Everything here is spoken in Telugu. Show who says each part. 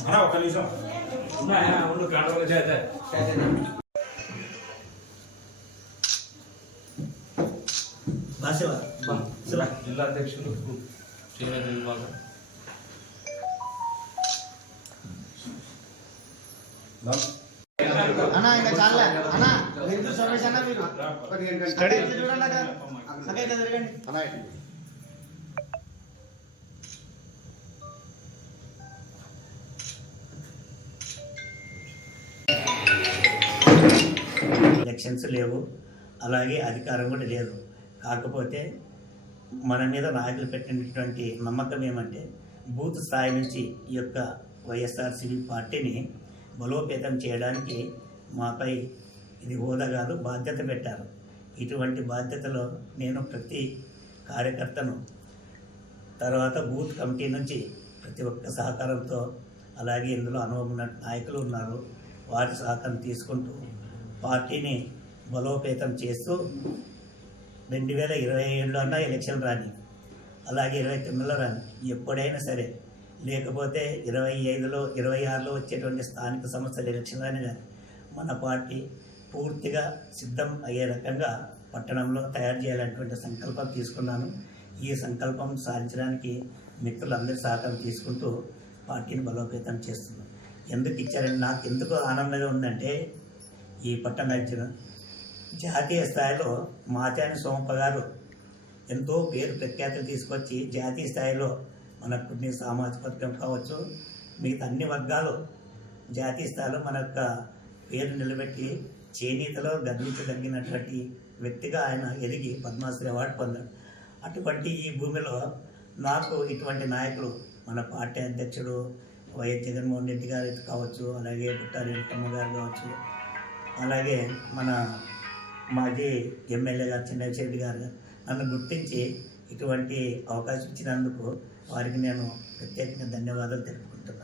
Speaker 1: అన్నా ఒక్క నిమిషం
Speaker 2: ఉన్నాయా ఉండు కంట్రోల్ చేద్దాం
Speaker 3: బాసేవా
Speaker 2: జిల్లా అధ్యక్షులు చేనేత విభాగం
Speaker 4: అన్నా ఇంకా చాలా అన్నా మీరు సర్వేస్ అన్నా మీరు స్టడీ చూడండి అక్కడ అక్కడ ఇట్లా తిరగండి
Speaker 3: ఎలక్షన్స్ లేవు. అలాగే అధికారం కూడా లేదు. కాకపోతే మన మీద నాయకులు పెట్టినటువంటి నమ్మకం ఏమంటే బూత్ స్థాయి నుంచి ఈ యొక్క వైఎస్ఆర్సీపీ పార్టీని బలోపేతం చేయడానికి మాపై ఇది హోదా కాదు బాధ్యత పెట్టారు. ఇటువంటి బాధ్యతలో నేను ప్రతి కార్యకర్తను తర్వాత బూత్ కమిటీ నుంచి ప్రతి ఒక్క సహకారంతో అలాగే ఇందులో అనుభవం ఉన్న నాయకులు ఉన్నారు వారి సహకారం తీసుకుంటూ పార్టీని బలోపేతం చేస్తూ రెండు వేల ఇరవై ఏడులో అన్నా ఎలక్షన్ రాని అలాగే ఇరవై తొమ్మిదిలో రాని ఎప్పుడైనా సరే. లేకపోతే ఇరవై ఐదులో ఇరవై ఆరులో వచ్చేటువంటి స్థానిక సంస్థల ఎలక్షన్ రాని కానీ మన పార్టీ పూర్తిగా సిద్ధం అయ్యే రకంగా పట్టణంలో తయారు చేయాలనేటువంటి సంకల్పం తీసుకున్నాను. ఈ సంకల్పం సాధించడానికి మిత్రులందరి సహకారం తీసుకుంటూ పార్టీని బలోపేతం చేస్తున్నాను. ఎందుకు ఇచ్చారని నాకు ఎందుకు ఆనందంగా ఉందంటే ఈ పట్టణ అధ్యక్షుడు జాతీయ స్థాయిలో మాచాని సోమప్ప గారు ఎంతో పేరు ప్రఖ్యాతులు తీసుకొచ్చి జాతీయ స్థాయిలో మన కొన్ని సామాజిక పథకం కావచ్చు మిగతా అన్ని వర్గాలు జాతీయ స్థాయిలో మన యొక్క పేరు నిలబెట్టి చేనేతలో గర్వించదగినటువంటి వ్యక్తిగా ఆయన ఎదిగి పద్మశ్రీ అవార్డు పొందాడు. అటువంటి ఈ భూమిలో నాకు ఇటువంటి నాయకులు మన పార్టీ అధ్యక్షుడు వైఎస్ జగన్మోహన్ రెడ్డి గారు కావచ్చు అలాగే పుట్టారి గారు కావచ్చు అలాగే మన మాజీ ఎమ్మెల్యే గారు చిన్నశెట్టి గారు నన్ను గుర్తించి ఇటువంటి అవకాశం ఇచ్చినందుకు వారికి నేను ప్రత్యేకంగా ధన్యవాదాలు తెలుపుకుంటున్నాను.